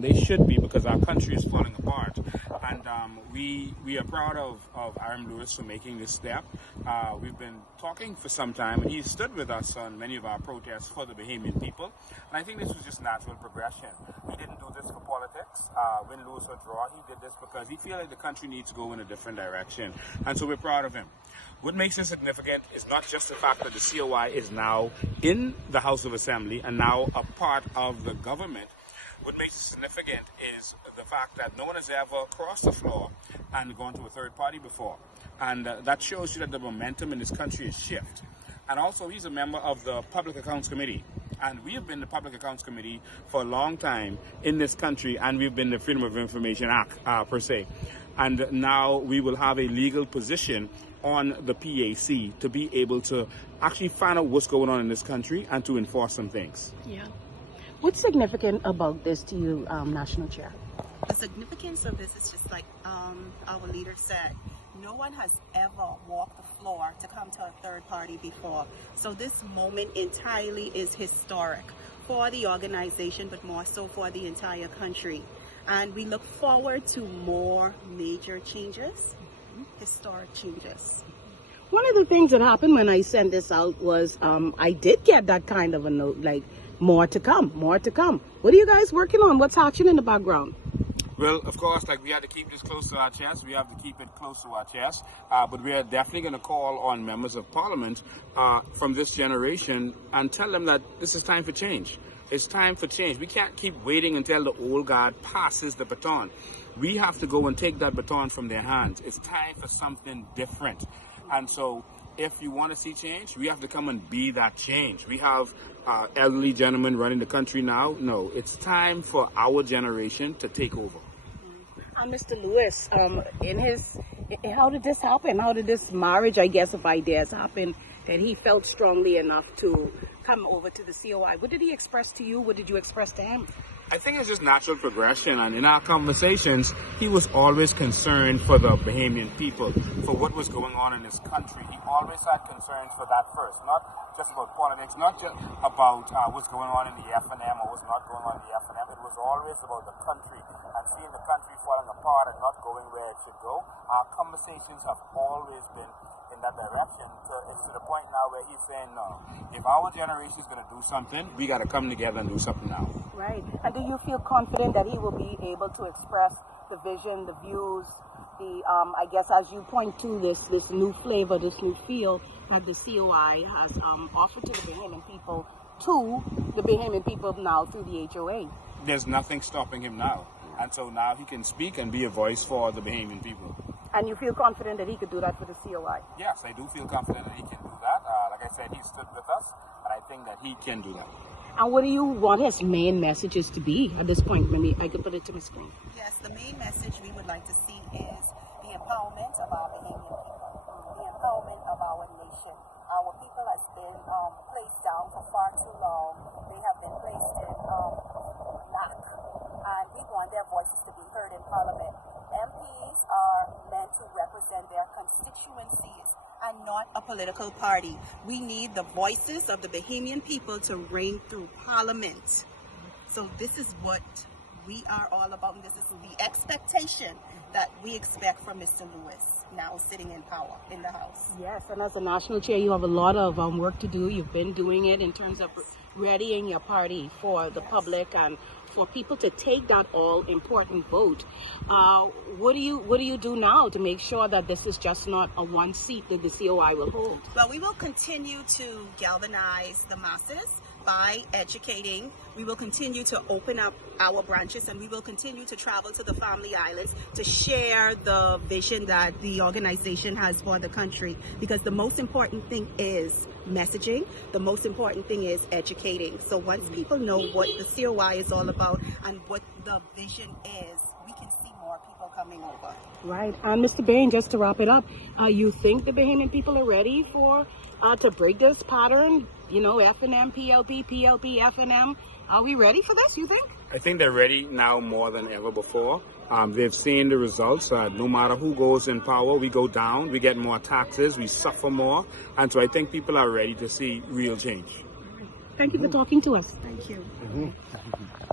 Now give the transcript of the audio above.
and they should be, because our country is falling apart. And we are proud of Aaron Lewis for making this step. We've been talking for some time, and he stood with us on many of our protests for the Bahamian people. And I think this was just natural progression. He didn't do this for politics, win, lose, or draw. He did this because he feels like the country needs to go in a different direction. And so we're proud of him. What makes it significant is not just the fact that the COI is now in the House of Assembly and now a part of the government. What makes it significant is the fact that no one has ever crossed the floor and gone to a third party before. And that shows you that the momentum in this country is shifted. And also, he's a member of the Public Accounts Committee. And we have been the Public Accounts Committee for a long time in this country, and we've been the Freedom of Information Act, per se. And now we will have a legal position on the PAC to be able to actually find out what's going on in this country and to enforce some things. Yeah. What's significant about this to you, National Chair? The significance of this is just like our leader said. No one has ever walked the floor to come to a third party before. So this moment entirely is historic for the organization, but more so for the entire country. And we look forward to more major changes, historic changes. One of the things that happened when I sent this out was I did get that kind of a note, like, more to come, more to come. What are you guys working on? What's happening in the background? Well, of course, like, we have to keep this close to our chest. We have to keep it close to our chest. But we are definitely going to call on members of parliament from this generation and tell them that this is time for change. It's time for change. We can't keep waiting until the old guard passes the baton. We have to go and take that baton from their hands. It's time for something different. And so if you want to see change, we have to come and be that change. We have elderly gentlemen running the country now. No, it's time for our generation to take over. Mr. Lewis, how did this happen? How did this marriage, I guess, of ideas happen that he felt strongly enough to come over to the COI? What did he express to you? What did you express to him? I think it's just natural progression, and in our conversations, he was always concerned for the Bahamian people, for what was going on in this country. He always had concerns for that first, not just about politics, not just about what's going on in the FNM or what's not going on in the FNM. It was always about the country and seeing the country falling apart and not going where it should go. Our conversations have always been in that direction. It's to the point now where he's saying, no, if our generation is going to do something, we got to come together and do something now. Right. And do you feel confident that he will be able to express the vision, the views, I guess as you point to this new flavor, this new feel that the COI has offered to the Bahamian people, now through the HOA? There's nothing stopping him now. And so now he can speak and be a voice for the Bahamian people. And you feel confident that he could do that with the COI? Yes, I do feel confident that he can do that. Like I said, he stood with us, and I think that he can do that. And what do you want his main messages to be at this point? Maybe I could put it to my screen. Yes, the main message we would like to see is the empowerment of our Bahamian people, the empowerment of our nation. Our people has been placed down for far too long. They have been placed in lack, and we want their voices to be heard in Parliament. MPs are meant to represent their constituencies and not a political party. We need the voices of the Bahamian people to ring through Parliament. So this is what we are all about, and this is the expectation that we expect from Mr. Lewis, now sitting in power in the House. Yes, and as a national chair, you have a lot of work to do. You've been doing it in terms of readying your party for the public and for people to take that all-important vote. What do you do now to make sure that this is just not a one seat that the COI will hold? Well, we will continue to galvanize the masses by educating. We will continue to open up our branches, and we will continue to travel to the Family Islands to share the vision that the organization has for the country, because the most important thing is messaging. The most important thing is educating. So once people know what the COI is all about and what the vision is, we can see more people coming over. Right. And Mr. Bain, just to wrap it up, you think the Bahamian people are ready for to break this pattern? You know, FNM, PLP, FNM. Are we ready for this, you think? I think they're ready now more than ever before. They've seen the results. No matter who goes in power, we go down, we get more taxes, we suffer more. And so I think people are ready to see real change. Thank you for talking to us. Thank you.